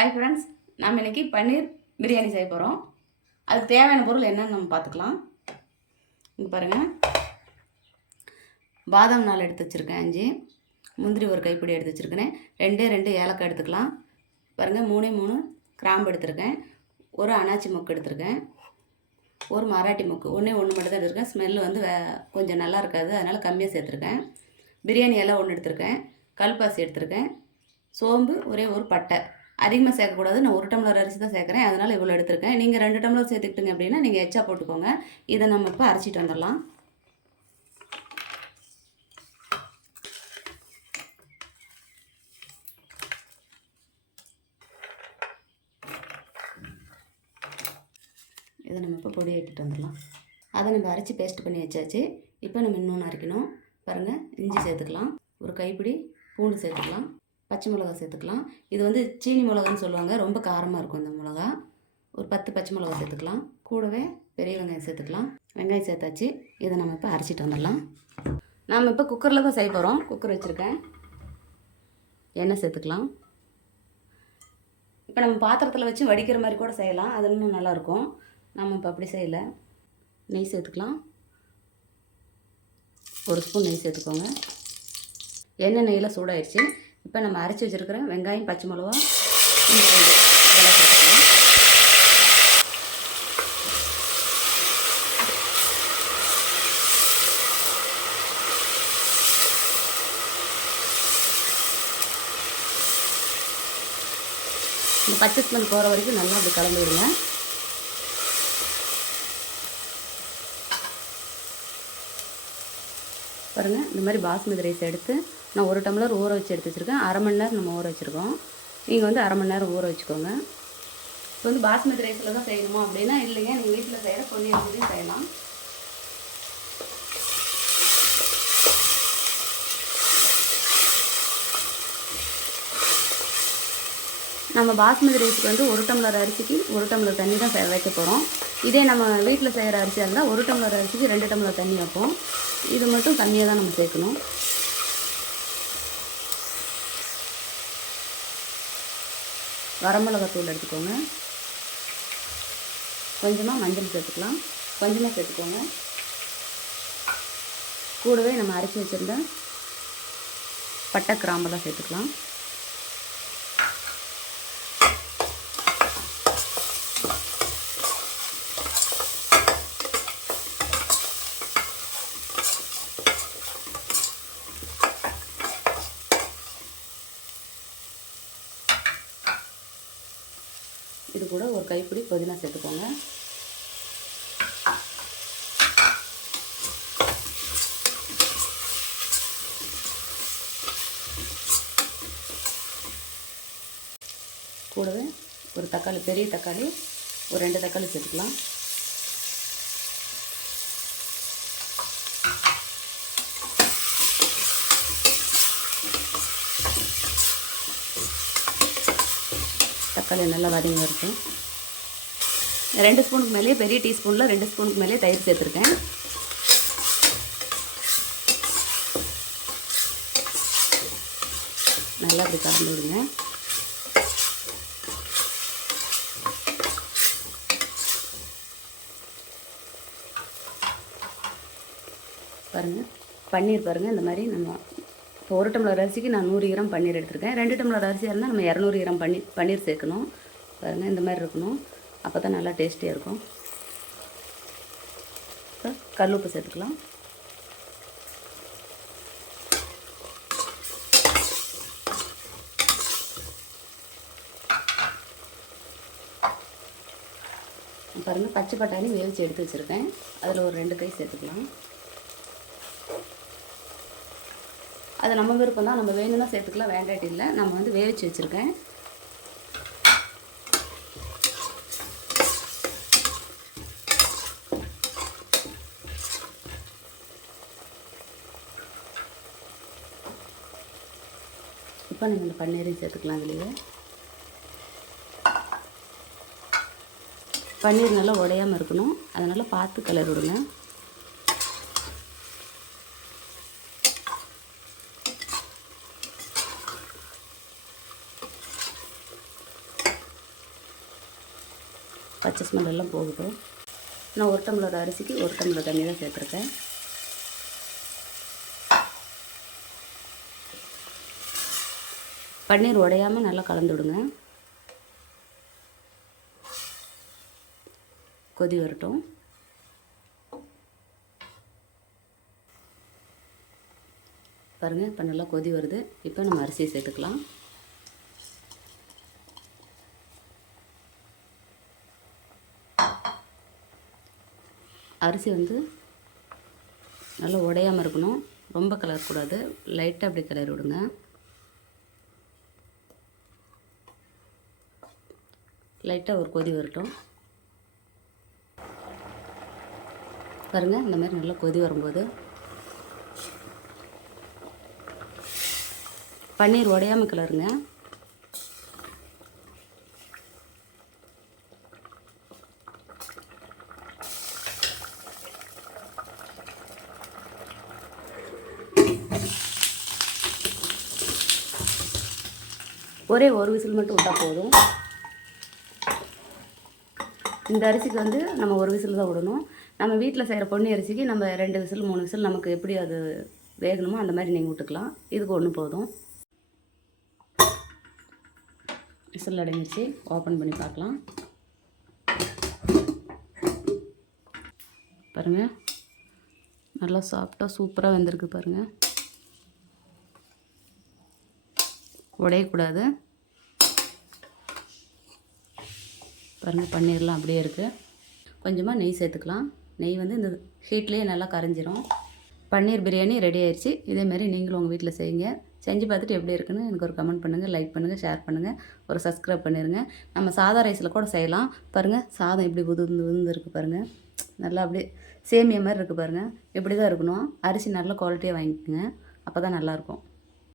Hi friends, நம்ம இன்றைக்கி பன்னீர் பிரியாணி செய்ய போகிறோம். அதுக்கு தேவையான பொருள் என்னன்னு நம்ம பார்த்துக்கலாம். இங்கே பாருங்கள், பாதாம் 4 எடுத்து வச்சுருக்கேன், 5 முந்திரி ஒரு கைப்பிடி எடுத்து வச்சுருக்கிறேன், 2 ஏலக்காய் எடுத்துக்கலாம். பாருங்கள், 3 கிராம்பு எடுத்துருக்கேன், ஒரு அனாச்சி மொக்கு எடுத்துருக்கேன், ஒரு மராட்டி மொக்கு ஒன்று மட்டும் தான் எடுத்துருக்கேன். ஸ்மெல் வந்து கொஞ்சம் நல்லா இருக்காது, அதனால் கம்மியாக சேர்த்துருக்கேன். பிரியாணி எல்லாம் 1 எடுத்துருக்கேன், கல்பாசி எடுத்துருக்கேன், சோம்பு ஒரே ஒரு பட்டை. அதிகமாக சேர்க்கக்கூடாது, நான் 1 டம்ளர் அரிசி தான் சேர்க்குறேன், அதனால் இவ்வளோ எடுத்துருக்கேன். நீங்கள் 2 டம்ளர் சேர்த்துக்கிட்டுங்க அப்படின்னா நீங்கள் எச்சா போட்டுக்கோங்க. இதை நம்ம இப்போ அரைச்சிட்டு வந்துடலாம். இதை நம்ம இப்போ பொடி ஏற்றிட்டு வந்துடலாம். அதை நம்ம அரைச்சி பேஸ்ட் பண்ணி வச்சாச்சு. இப்போ நம்ம இன்னொன்று அரைக்கணும். பாருங்கள், இஞ்சி சேர்த்துக்கலாம், ஒரு கைப்பிடி பூண்டு சேர்த்துக்கலாம், பச்சை மிளகா சேர்த்துக்கலாம். இது வந்து சீனி மிளகான்னு சொல்லுவாங்க, ரொம்ப காரமாக இருக்கும் இந்த மிளகா. ஒரு 10 பச்சை மிளகா சேர்த்துக்கலாம், கூடவே பெரிய வெங்காயம் சேர்த்துக்கலாம். வெங்காயம் சேர்த்தாச்சு. இதை நம்ம இப்போ அரைச்சிட்டு வந்துடலாம். நாம் இப்போ குக்கரில் தான் செய்ய போகிறோம். குக்கர் வச்சுருக்கேன், எண்ணெய் சேர்த்துக்கலாம். இப்போ நம்ம பாத்திரத்தில் வச்சு வடிக்கிற மாதிரி கூட செய்யலாம், அது இன்னும் நல்லாயிருக்கும். நம்ம இப்போ அப்படி செய்யலை. நெய் சேர்த்துக்கலாம், 1 ஸ்பூன் நெய் சேர்த்துக்கோங்க. எண்ணெய் நெய்யில் சூடாயிடுச்சு. இப்போ நம்ம அரைச்சி வச்சுருக்கிற வெங்காயம், பச்சை மிளகா, இதெல்லாம் சேர்த்துக்கலாம். இந்த பச்சை ஸ்மெல் போகிற வரைக்கும் நல்லா அப்படி கலந்து விடுங்க. பாருங்கள், இந்த மாதிரி பாஸ்மதி ரைஸ் எடுத்து நான் 1 டம்ளர் ஊற வச்சு எடுத்து வச்சுருக்கேன். 1/2 மணி நேரம் நம்ம ஊற வச்சுருக்கோம். நீங்கள் வந்து 1/2 மணி நேரம் ஊற வச்சுக்கோங்க. இப்போ வந்து பாஸ்மதி ரைஸில் தான் செய்யணுமா அப்படின்னா இல்லைங்க, நீங்கள் வீட்டில் செய்கிற பொன்னி அரிசிலையும் செய்யலாம். நம்ம பாஸ்மதி ரைஸுக்கு வந்து 1 டம்ளர் அரிசிக்கு 1 டம்ளர் தண்ணி தான் வைக்க போகிறோம். இதே நம்ம வீட்டில் செய்கிற அரிசியாக இருந்தால் 1 டம்ளர் அரிசிக்கு 2 டம்ளர் தண்ணி வைப்போம். இது மட்டும் தண்ணியாக தான் நம்ம சேர்க்கணும். வரமிளகாத்தூள் எடுத்துக்கோங்க, கொஞ்சமாக மஞ்சள் சேர்த்துக்கலாம், கொஞ்சமாக சேர்த்துக்கோங்க. கூடவே நம்ம அரைச்சி வச்சுருந்த பட்டை கிராம்பெல்லாம் சேர்த்துக்கலாம். இது கூட ஒரு கைப்பிடி புதினா சேர்த்துக்கோங்க. கூடவே ஒரு தக்காளி, பெரிய தக்காளி ஒரு 2 தக்காளி சேர்த்துக்கலாம். தக்காளி நல்லா வதங்கி இருக்கும். 2 ஸ்பூனுக்கு மேலே, பெரிய டீஸ்பூனில் 2 ஸ்பூனுக்கு மேலே தயிர் சேர்த்துருக்கேன். நல்லா அப்படி கலந்து விடுங்க. பாருங்கள், பன்னீர் பாருங்கள், இந்த மாதிரி நம்ம இப்போ 1 டம்ளர் அரிசிக்கு நான் 100 கிராம் பன்னீர் எடுத்துருக்கேன். 2 டம்ளர் அரிசியாக இருந்தால் நம்ம 200 கிராம் பன்னீர் சேர்க்கணும். பாருங்கள், இந்த மாதிரி இருக்கணும், அப்போ தான் நல்லா டேஸ்டியாக இருக்கும். இப்போ கல்லுப்பு சேர்த்துக்கலாம். பாருங்கள், பச்சை பட்டாணி வேவிச்சு எடுத்து வச்சுருக்கேன், அதில் ஒரு 2 கை சேர்த்துக்கலாம். அது நம்ம விருப்பம் தான், நம்ம வேணும்னா சேர்த்துக்கலாம், வேண்டாட்டி இல்லை. நம்ம வந்து வேவிச்சு வச்சுருக்கேன். இப்போ நம்ம இந்த பன்னீரையும் சேர்த்துக்கலாம். இதுலேயே பன்னீர் நல்லா உடையாமல் இருக்கணும், அதனால் பார்த்து கலர் விடுங்க. பச்சை ஸ்மெல் எல்லாம் போகட்டும். நான் 1 டம்ளர் அரிசிக்கு 1 டம்ளர் தண்ணி தான் சேர்த்துருக்கேன். பன்னீர் உடையாமல் நல்லா கலந்து விடுங்க. கொதி வரட்டும். பாருங்கள், இப்போ நல்லா கொதி வருது. இப்போ நம்ம அரிசியை சேர்த்துக்கலாம். அரிசி வந்து நல்லா உடையாமல் இருக்கணும். ரொம்ப கலரக்கூடாது. லைட்டாக அப்படி கிளறி விடுங்க. லைட்டாக ஒரு கொதி வரட்டும். பாருங்கள், இந்த மாதிரி நல்லா கொதி வரும்போது பன்னீர் உடையாமல் கிளறுங்க. ஒரே ஒரு விசில் மட்டும் விட்டால் போதும். இந்த அரிசிக்கு வந்து நம்ம ஒரு விசில் தான் விடணும். நம்ம வீட்டில் செய்கிற பொன்னி அரிசிக்கு நம்ம 2 விசில் 3 விசில் நமக்கு எப்படி அது வேகணுமோ அந்த மாதிரி நீங்கள் விட்டுக்கலாம். இதுக்கு 1 போதும். விசில் அடங்கிடுச்சு. ஓப்பன் பண்ணி பார்க்கலாம். பாருங்கள், நல்லா சாஃப்டாக சூப்பராக வெந்திருக்கு. பாருங்கள், உடையக்கூடாது. பாருங்கள், பன்னீர்லாம் அப்படியே இருக்குது. கொஞ்சமாக நெய் சேர்த்துக்கலாம். நெய் வந்து இந்த ஹீட்லேயே நல்லா கரைஞ்சிரும். பன்னீர் பிரியாணி ரெடி ஆயிடுச்சு. இதேமாதிரி நீங்களும் உங்கள் வீட்டில் செய்யுங்க. செஞ்சு பார்த்துட்டு எப்படி இருக்குன்னு எனக்கு ஒரு கமெண்ட் பண்ணுங்கள், லைக் பண்ணுங்கள், ஷேர் பண்ணுங்கள், ஒரு சப்ஸ்கிரைப் பண்ணிடுங்க. நம்ம சாதா ரைஸில் கூட செய்யலாம். பாருங்கள், சாதம் எப்படி உதிர்ந்து இருக்குது பாருங்கள். நல்லா அப்படியே சேமியா மாதிரி இருக்குது பாருங்கள். இப்படி தான் இருக்கணும். அரிசி நல்ல குவாலிட்டியாக வாங்கிக்கோங்க, அப்போ தான் நல்லாயிருக்கும்.